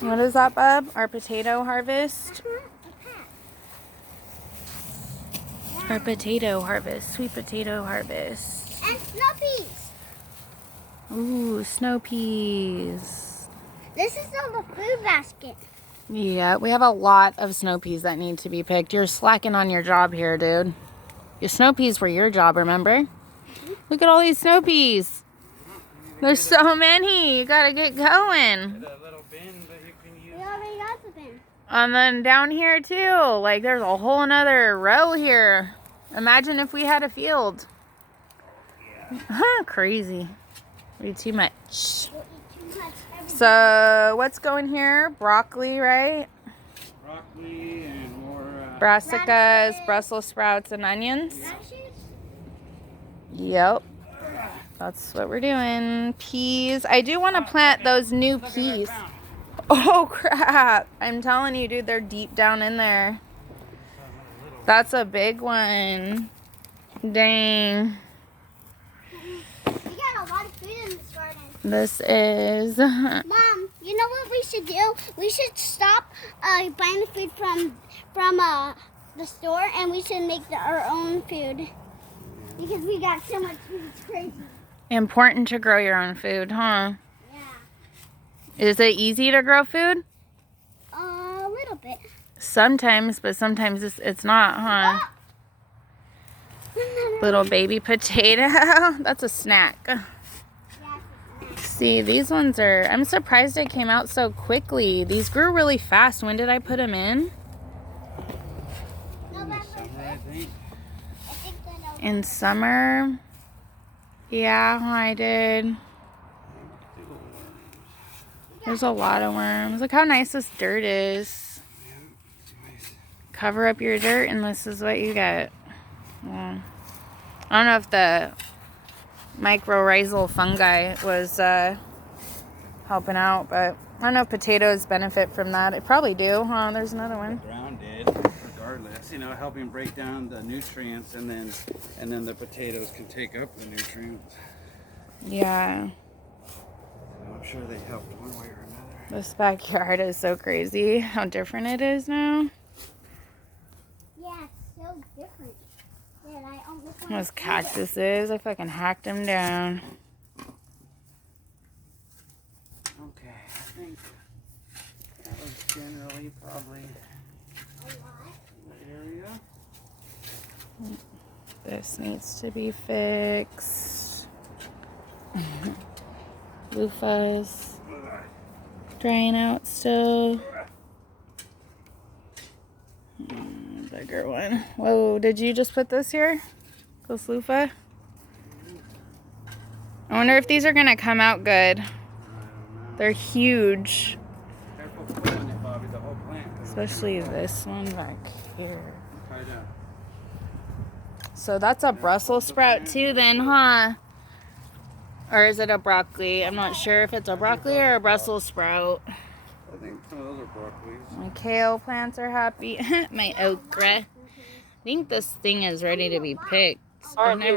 What is that, bub? Our potato harvest? Our potato harvest. Sweet potato harvest. And snow peas. Ooh, snow peas. This is on the food basket. Yeah, we have a lot of snow peas that need to be picked. You're slacking on your job here, dude. Your snow peas were your job, remember? Look at all these snow peas. There's so many. You gotta get going. That little bin that you can use. We already got the bin. And then down here too. Like there's a whole another row here. Imagine if we had a field. Huh, crazy. Way too much. We'll eat too much every day. So what's going here? Broccoli, right? Broccoli and more. Brassicas, Radishes. Brussels sprouts, and onions. Radishes? Yep. That's what we're doing. Peas. I do want to plant those new Look at peas. what I found. Oh, crap. I'm telling you, dude, they're deep down in there. That's a big one. Dang. We got a lot of food in this garden. This is... Mom, you know what we should do? We should stop buying the food from the store, and we should make our own food. Because we got so much food, it's crazy. Important to grow your own food, huh? Yeah. Is it easy to grow food? A little bit. Sometimes, but sometimes it's not, huh? Little baby potato. That's a snack. Yeah, See, these ones are... I'm surprised it came out so quickly. These grew really fast. When did I put them in? November Summer, I 5th. think. I think the November. In summer? Yeah, I did. There's a lot of worms. Look how nice this dirt is. Cover up your dirt and this is what you get. Yeah. I don't know if the mycorrhizal fungi was helping out, but I don't know if potatoes benefit from that. It probably do, huh? There's another one. The ground did, regardless. You know, helping break down the nutrients, and then the potatoes can take up the nutrients. Yeah. So I'm sure they helped one way or another. This backyard is so crazy how different it is now. Yeah, it's so different. That I almost want Those cactuses, I fucking hacked them down. Okay, I think that was generally probably a lot. the area. This needs to be fixed. Loofah's drying out still. Bigger one. Whoa, did you just put this here? This loofah? I wonder if these are gonna come out good. I don't know. They're huge. Careful pulling it, Bobby. The whole plant. Especially this one back here. Try to. So that's a Brussels sprout too then, huh? Or is it a broccoli? I'm not sure if it's a broccoli or a Brussels sprout. I think some of those are broccolis. My kale plants are happy. My okra. I think this thing is ready to be picked. I've never